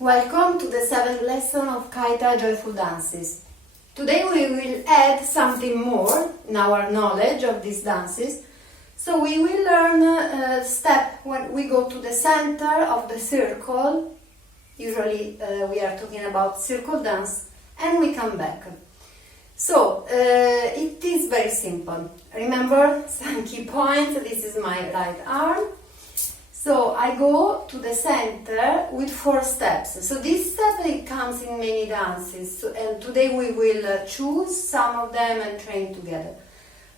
Welcome to the 7th lesson of Khaita Joyful Dances. Today we will add something more in our knowledge of these dances. So we will learn a step when we go to the center of the circle. Usually we are talking about circle dance, and we come back. So it is very simple. Remember some key points. This is my right arm. So I go to the center with 4 steps. So this step it comes in many dances, and today we will choose some of them and train together.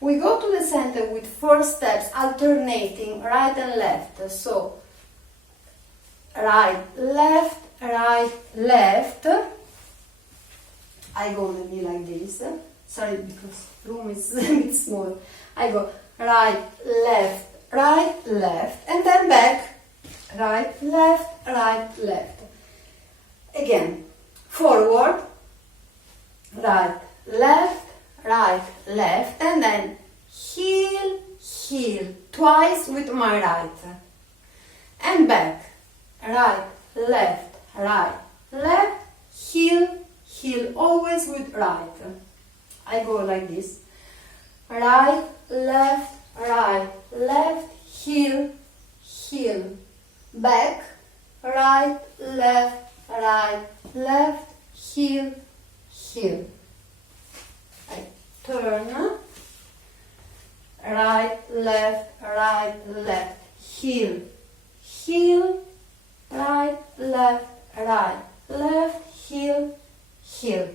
We go to the center with 4 steps, alternating right and left. So right, left, right, left. I go maybe like this. Sorry, because room is a bit small. I go right, left, and then back, right, left. Again, forward, right, left, and then heel, twice with my right. And back, right, left, heel, always with right. I go like this, right, left, heel, back, right, left, heel. I turn, right, left, heel, right, left, heel.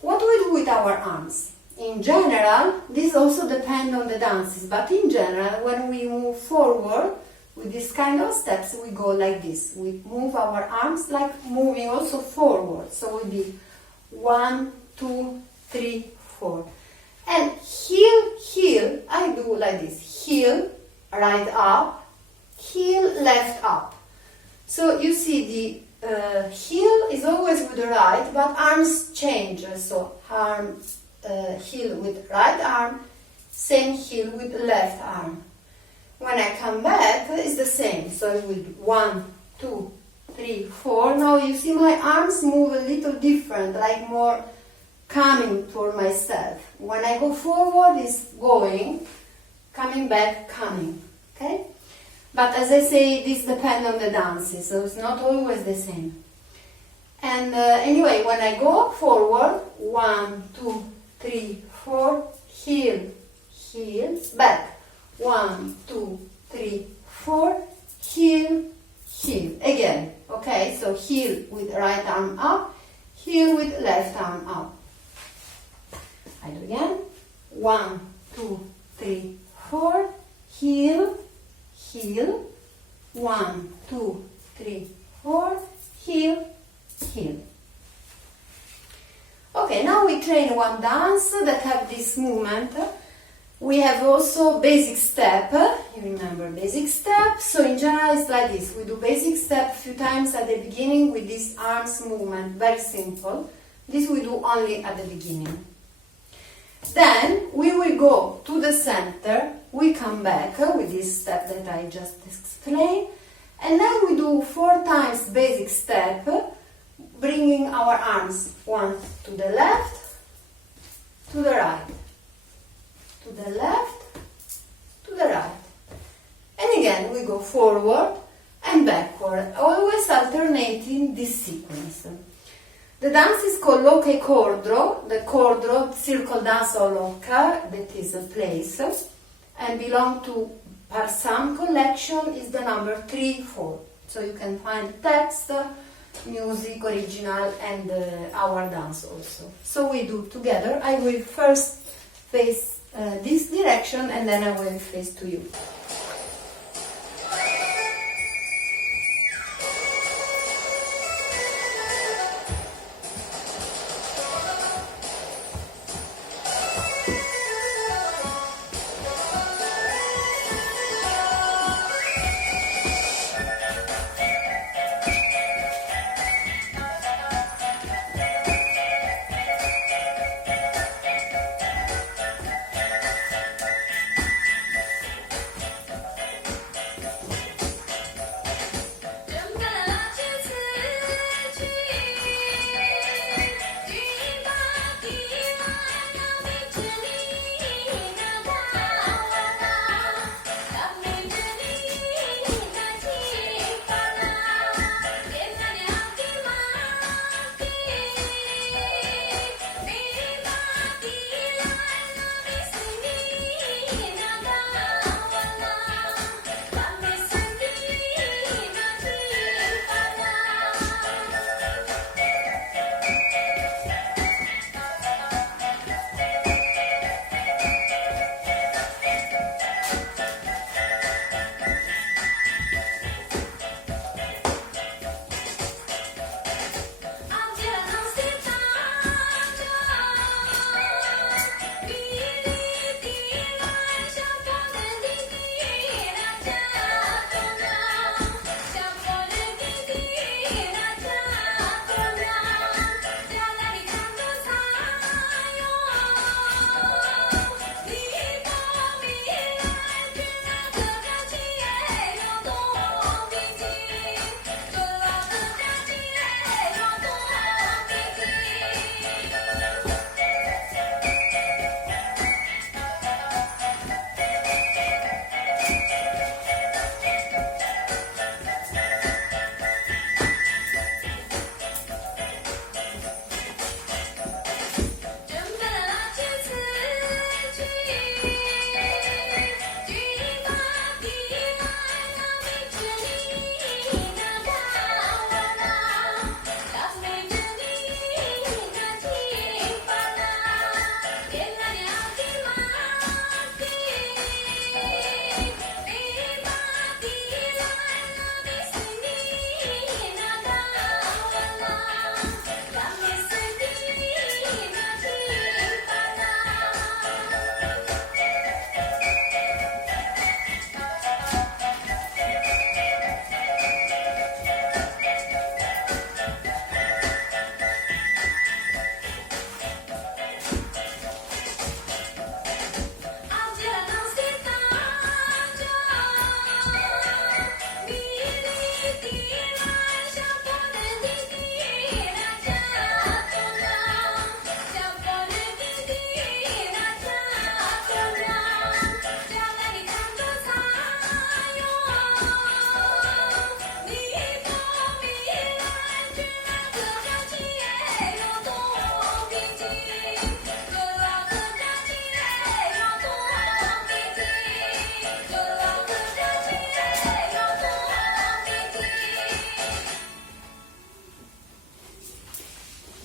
What we do with our arms? In general, this also depends on the dances, but in general, when we move forward with this kind of steps, we go like this. We move our arms like moving also forward. So we do 1, 2, 3, 4. And heel, I do like this. Heel, right up, heel, left up. So you see the heel is always with the right, but arms change. So arm, heel with right arm, same heel with left arm. When I come back, it's the same. So with 1, 2, 3, 4. Now you see my arms move a little different, like more coming for myself. When I go forward, it's going, coming back, coming. Okay? But as I say, this depends on the dances, so it's not always the same. And anyway, when I go forward, 1, 2, 3, 4, heel, back. 1, 2, 3, 4, heel. Again, okay? So heel with right arm up, heel with left arm up. I do again. 1, 2, 3, 4, heel. 1, 2, 3, 4, heel. Okay, now we train one dance that have this movement. We have also basic step. You remember basic step. So in general it's like this. We do basic step a few times at the beginning with this arms movement. Very simple. This we do only at the beginning. Then we will go to the center. We come back with this step that I just explained. And then we do 4 times basic step, bringing our arms one to the left, to the right, to the left, to the right. And again we go forward and backward, always alternating this sequence. The dance is called Loca e Cordro, the Cordro, circle dance or Loca, that is a place, and belong to Parsam collection, is the number 3-4. So you can find text, music, original, and our dance also. So we do together. I will first face this direction, and then I will face to you.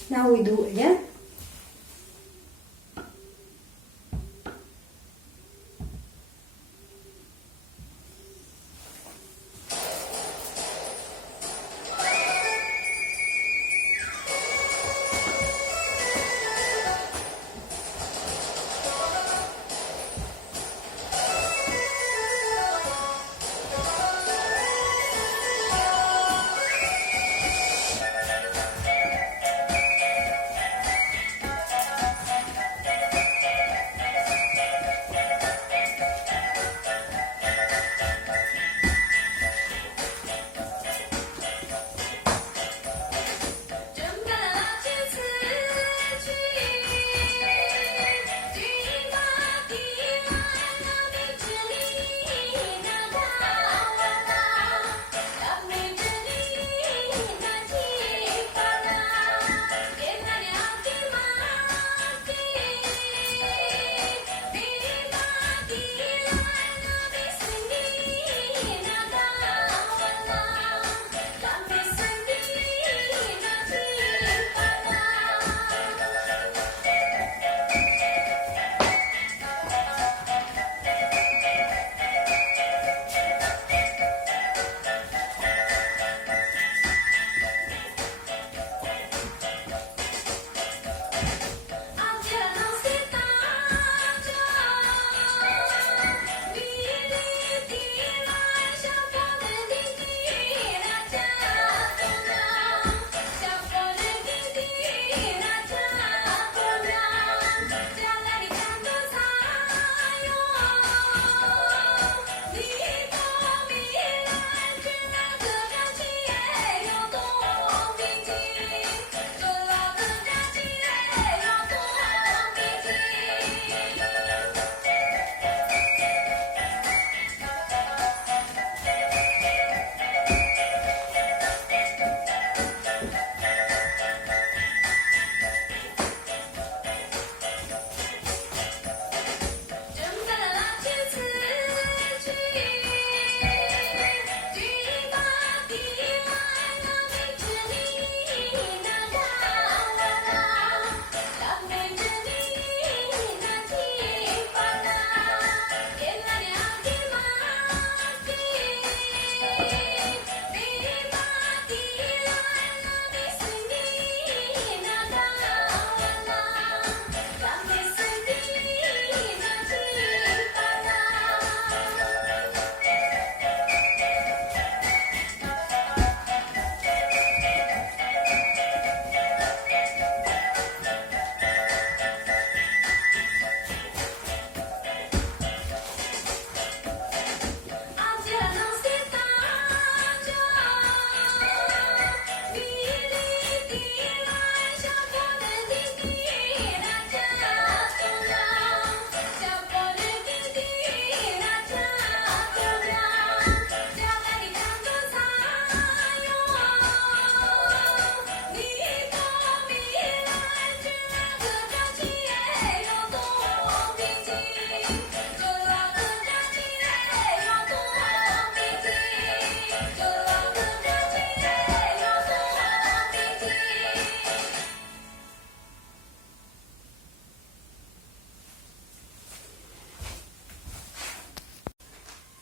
Now we do again.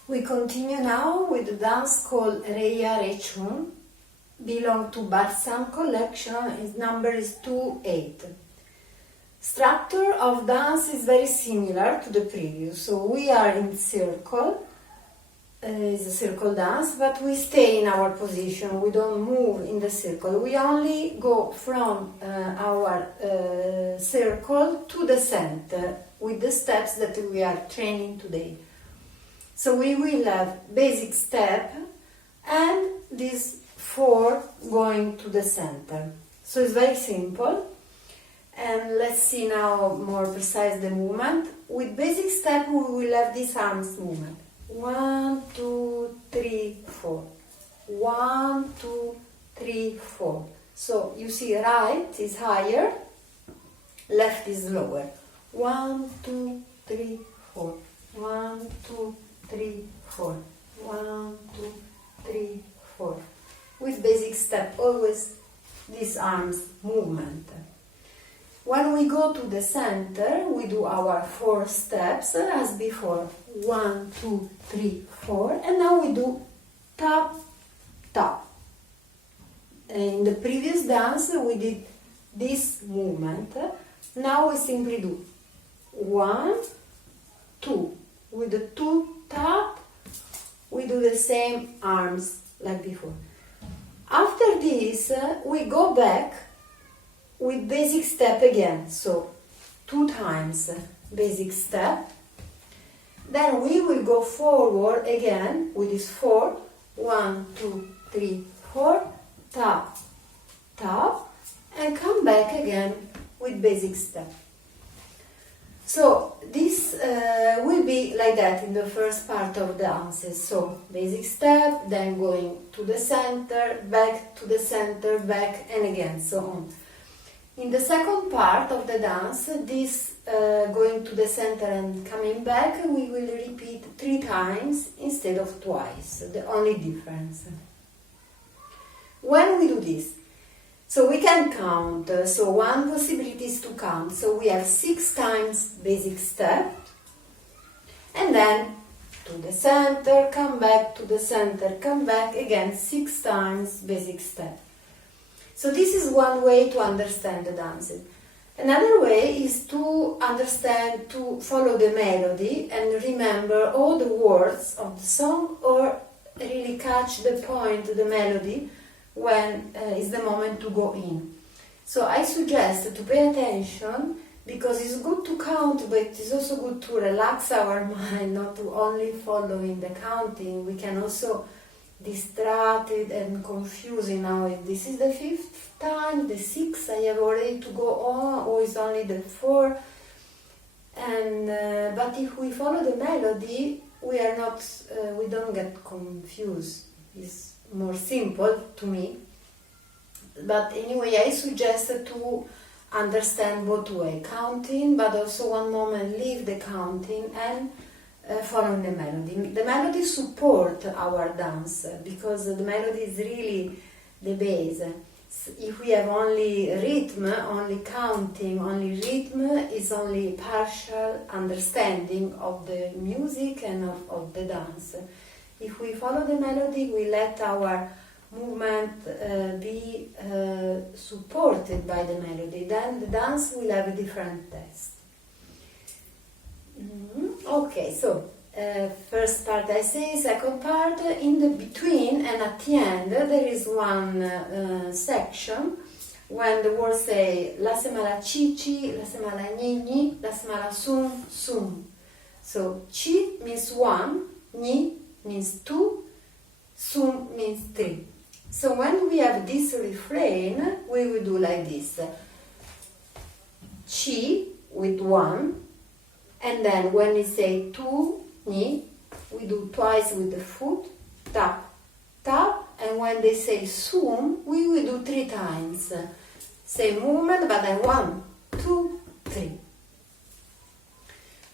We continue now with a dance called Reya Rechun, belong to Balsam collection, its number is 28. Structure of dance is very similar to the previous, so we are in circle, it's a circle dance, but we stay in our position, we don't move in the circle, we only go from our circle to the center with the steps that we are training today. So we will have basic step and these 4 going to the center. So it's very simple. And let's see now more precise the movement. With basic step we will have this arms movement. 1, 2, 3, 4. 1, 2, 3, 4. So you see right is higher, left is lower. 1, 2, 3, 4. 1, 2, 3, 4. 1, 2, 3, 4. With basic step always this arms movement. When we go to the center, we do our 4 steps as before. 1, 2, 3, 4, and now we do tap, tap. In the previous dance we did this movement. Now we simply do 1, 2. With the 2 tap, we do the same arms like before. After this, we go back with basic step again. So 2 times basic step. Then we will go forward again with this 4. 1, 2, 3, 4. Tap, tap, and come back again with basic step. So this will be like that in the first part of the dances. So basic step, then going to the center, back to the center, back, and again, so on. In the second part of the dance, this going to the center and coming back, we will repeat 3 times instead of twice, the only difference. When we do this, so we can count, so one possibility is to count, so we have 6 times basic step, and then to the center, come back, to the center, come back, again 6 times basic step. So this is one way to understand the dancing. Another way is to understand, to follow the melody and remember all the words of the song, or really catch the point, the melody, when is the moment to go in. So I suggest to pay attention, because it's good to count, but it's also good to relax our mind, not to only follow in the counting. We can also distracted and confusing now. If this is the 5th time, the 6th, I have already to go on, or is only the 4th. And but if we follow the melody, we are not, we don't get confused. It's more simple to me. But anyway, I suggest to understand both way, counting, but also one moment leave the counting and following the melody. The melody support our dance, because the melody is really the base. If we have only rhythm, only counting, only rhythm, is only partial understanding of the music and of the dance. If we follow the melody, we let our movement be supported by the melody, then the dance will have a different taste. Okay, so first part I say, second part, in the between and at the end there is one section when the words say lasciami la cici, lasciami la gni, lasciami la sum, sum. So ci means 1, gni means 2, sum means 3. So when we have this refrain, we will do like this. Ci with 1, and then when we say 2, ni, we do twice with the foot, tap, tap, and when they say sum, we will do 3 times. Same movement, but then 1, 2, 3.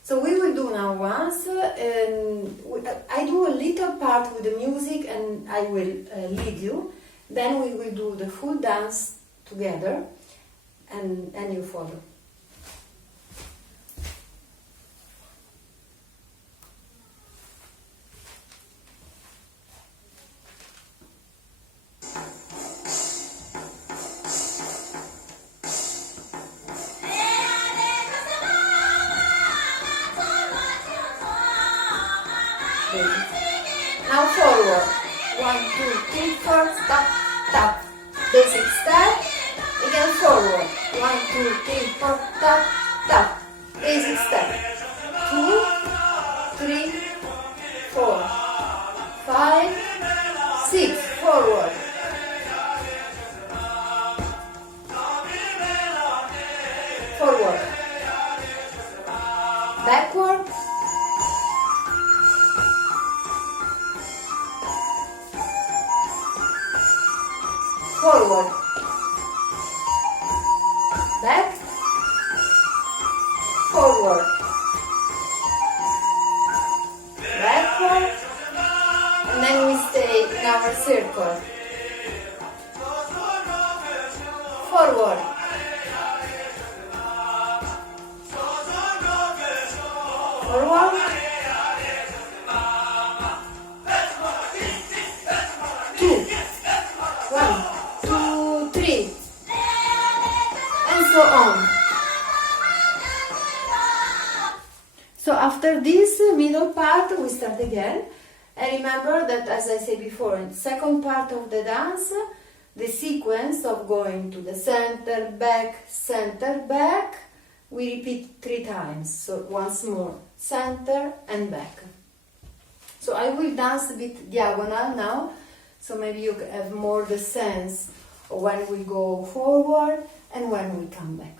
So we will do now once, and I do a little part with the music and I will lead you. Then we will do the full dance together, and you follow. Now forward. 1, 2, 3, 4, stop, tap. Basic step. Again forward. 1, 2, 3, 4, tap, tap. Basic step. 2, 3, 4, 5, 6. Forward. Forward. Backward. Forward, back, forward, backward, and then we stay in our circle. forward. Forward. 2. 1, 2, 3. And so on. So after this middle part, we start again. And remember that, as I said before, in the second part of the dance, the sequence of going to the center, back, we repeat 3 times. So once more, center and back. So I will dance a bit diagonal now, so maybe you have more the sense of when we go forward and when we come back.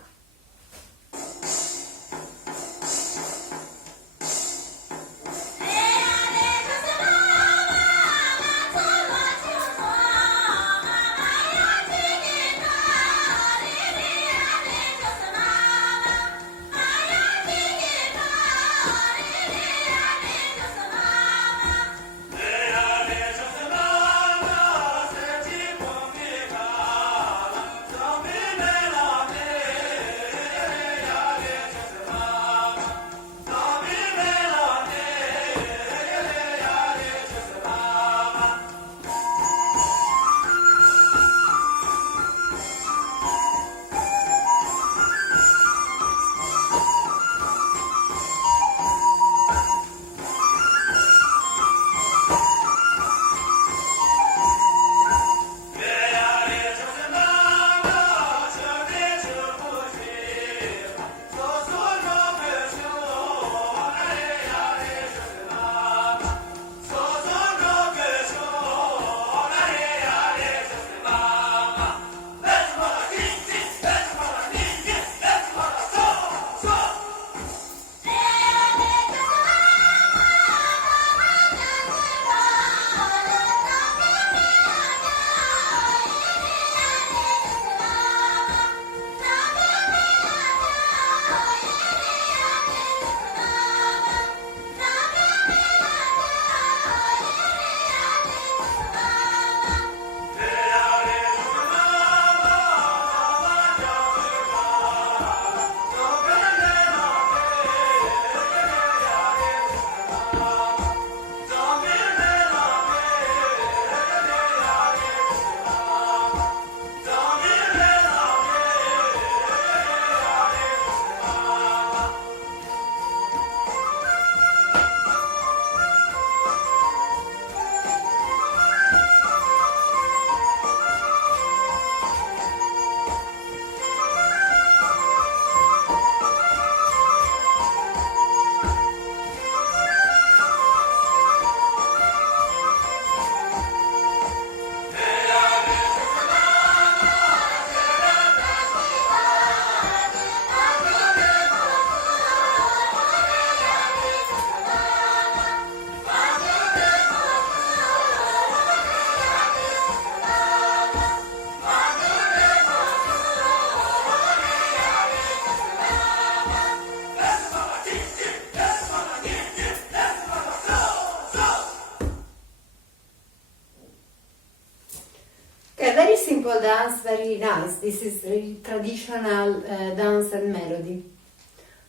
A very simple dance, very nice. This is really traditional dance and melody.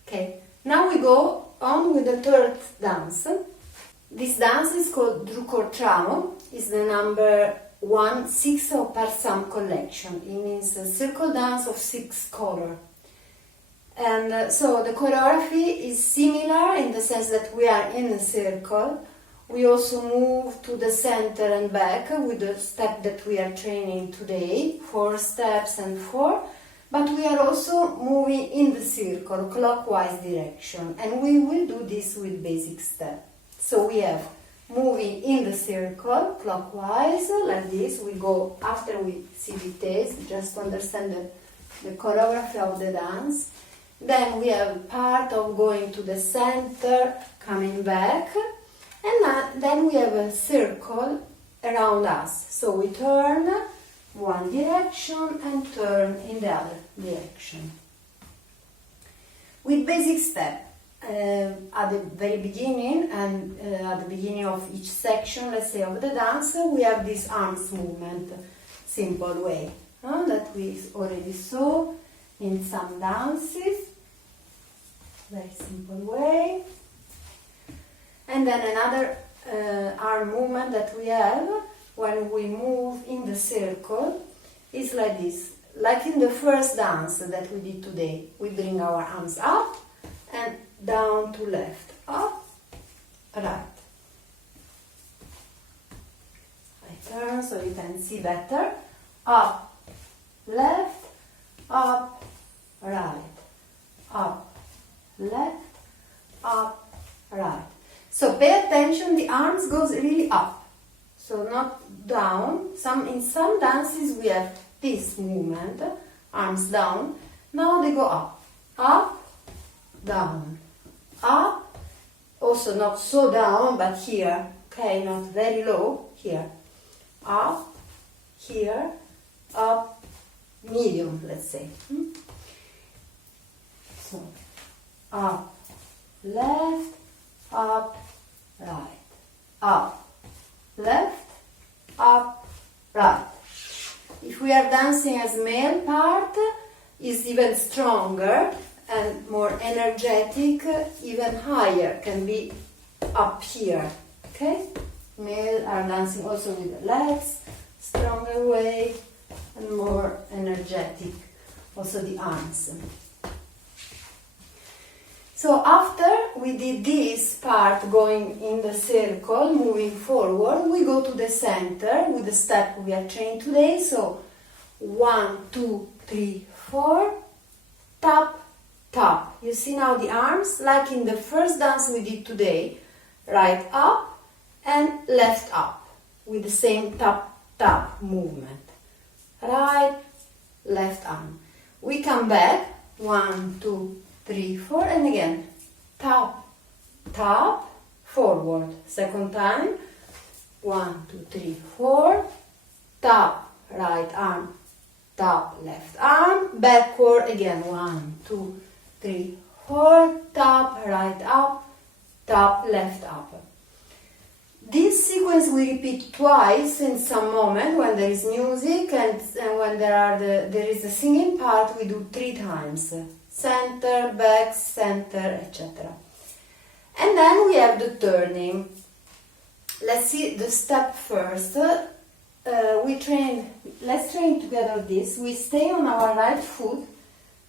Okay, now we go on with the third dance. This dance is called Drukorciamo. It's the number 6 of Parsam collection. It means a circle dance of 6 colors. And so the choreography is similar in the sense that we are in a circle. We also move to the center and back with the step that we are training today, 4 steps and 4. But we are also moving in the circle, clockwise direction. And we will do this with basic step. So we have moving in the circle, clockwise, like this. We go after we see details, just to understand the choreography of the dance. Then we have part of going to the center, coming back, and then we have a circle around us. So we turn one direction and turn in the other direction. With basic step, at the very beginning and at the beginning of each section, let's say, of the dance, we have this arms movement, simple way. that we already saw in some dances. Very simple way. And then another arm movement that we have when we move in the circle is like this. Like in the first dance that we did today, we bring our arms up and down to left, up, right. I turn so you can see better. Up, left, up, right, up, left, up, right. So pay attention, the arms goes really up, so not down. In some dances we have this movement, arms down. Now they go up, down, up, also not so down, but here, okay, not very low, here, up, here, up, medium, let's say. So, up, left, up, right, up, left, up, right. If we are dancing as male part, is even stronger and more energetic, even higher, can be up here, okay? Male are dancing also with the legs, stronger way and more energetic, also the arms. So after we did this part going in the circle, moving forward, we go to the center with the step we are trained today. So 1, 2, 3, 4, tap, tap. You see now the arms, like in the first dance we did today, right up and left up with the same tap, tap movement. Right, left arm. We come back, 1, 2, 3, 4, and again, tap, tap, forward. Second time, 1, 2, 3, 4, tap, right arm, tap, left arm, backward again, 1, 2, 3, 4, tap, right up, tap, left up. This sequence we repeat twice in some moment when there is music, and when there is a singing part we do 3 times. Center, back, center, etc. And then we have the turning. Let's see the step first. Let's train together this. We stay on our right foot,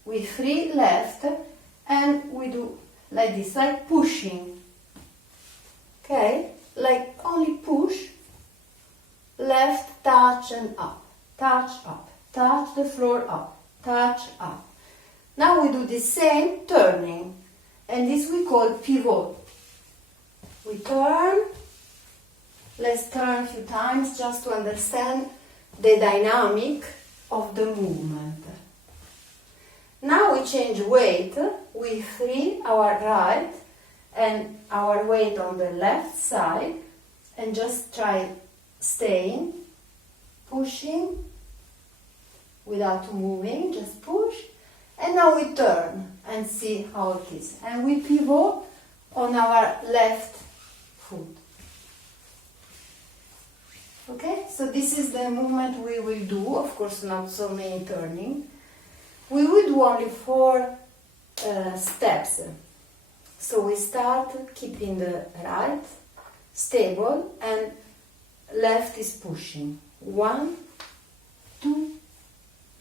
we free left, and we do like this, like pushing. Okay? Like only push, left, touch and up, touch the floor up, touch up. Now we do the same turning, and this we call pivot. We turn, let's turn a few times just to understand the dynamic of the movement. Now we change weight, we free our right and our weight on the left side, and just try staying, pushing, without moving, just push. And now we turn and see how it is. And we pivot on our left foot. Okay, so this is the movement we will do, of course not so many turning. We will do only 4 steps. So we start keeping the right stable and left is pushing. 1, 2,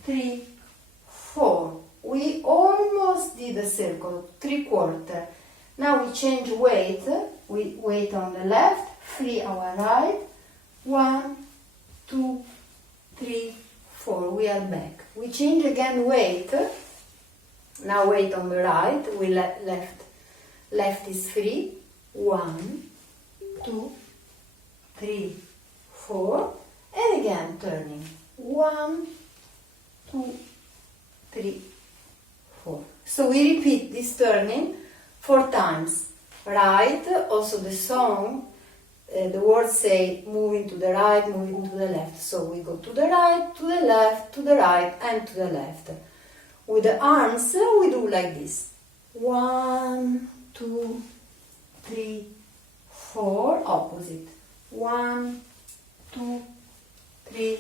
3, 4. We almost did a circle, 3/4. Now we change weight. We weight on the left, free our right. 1, 2, 3, 4. We are back. We change again weight. Now weight on the right. We left is free. 1, 2, 3, 4. And again turning. 1, 2, 3, 4. So we repeat this turning 4 times. Right, also the song, the words say moving to the right, moving to the left. So we go to the right, to the left, to the right, and to the left. With the arms, we do like this. 1, 2, 3, 4, opposite. 1, 2, 3,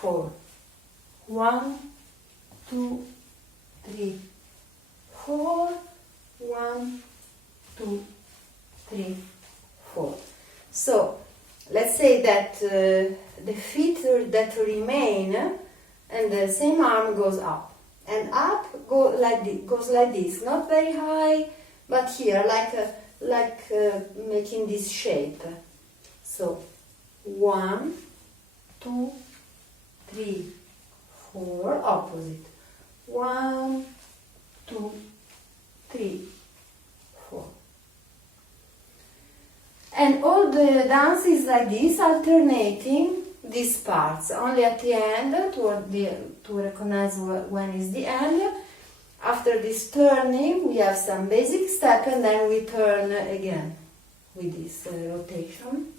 4. 1, 2, 3, 4. 1, 2, 3, 4. So let's say that the feet that remain and the same arm goes up, and up goes like this, not very high, but here like making this shape. So 1, 2, 3, 4, opposite. 1, 2, 3, 4. And all the dance is like this, alternating these parts. Only at the end, to recognize when is the end. After this turning, we have some basic step, and then we turn again with this rotation.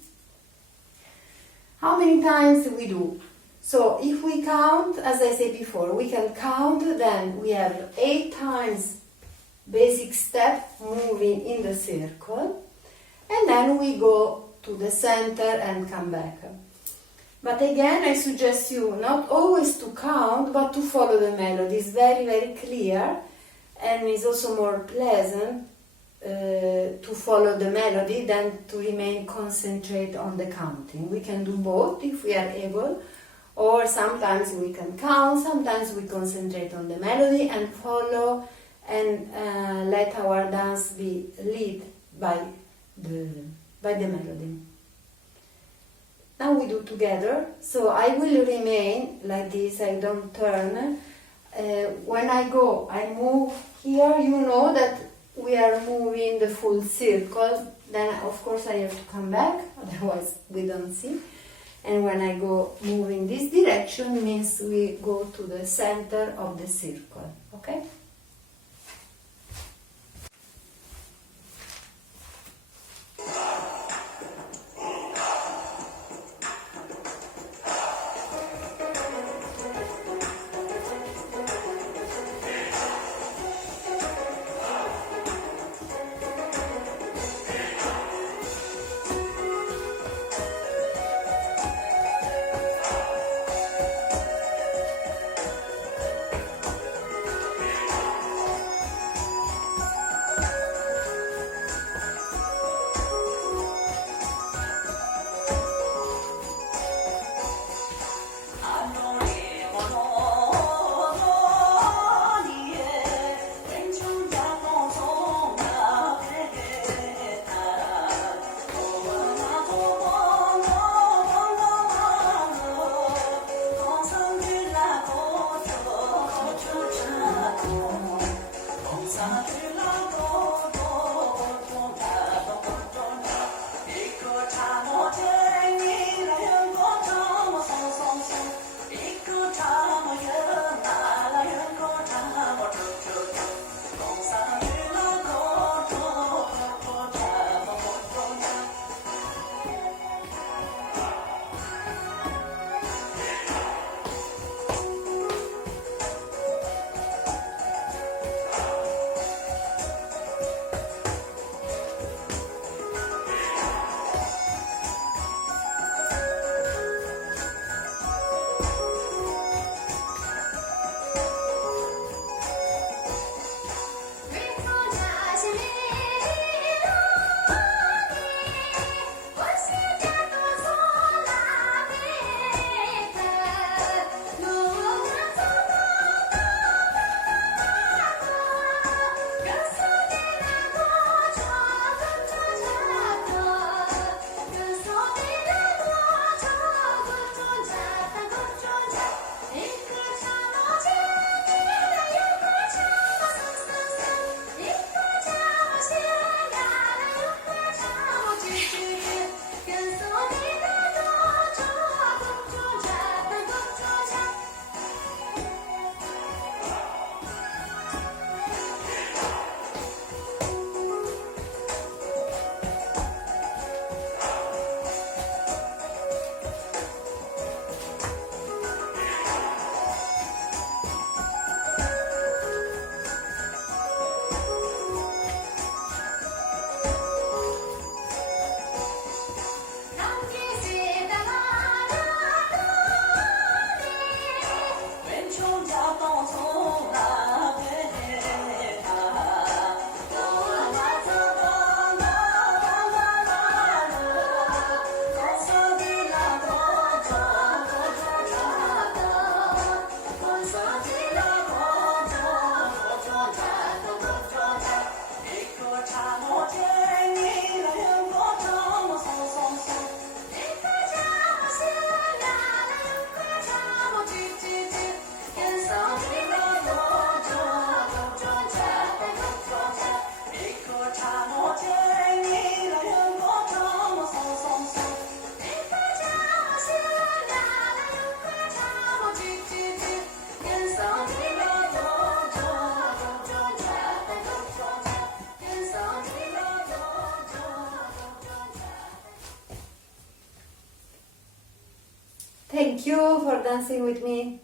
How many times we do? So if we count, as I said before, we can count, then we have 8 times basic step moving in the circle, and then we go to the center and come back. But again, I suggest you not always to count, but to follow the melody. It's very, very clear, and it's also more pleasant to follow the melody than to remain concentrate on the counting. We can do both if we are able, or sometimes we can count, sometimes we concentrate on the melody and follow and let our dance be led by the melody. Now we do together. So I will remain like this, I don't turn. When I go, I move here, you know that we are moving the full circle. Then of course I have to come back, otherwise we don't see. And when I go moving this direction means we go to the center of the circle, okay? Thank you for dancing with me.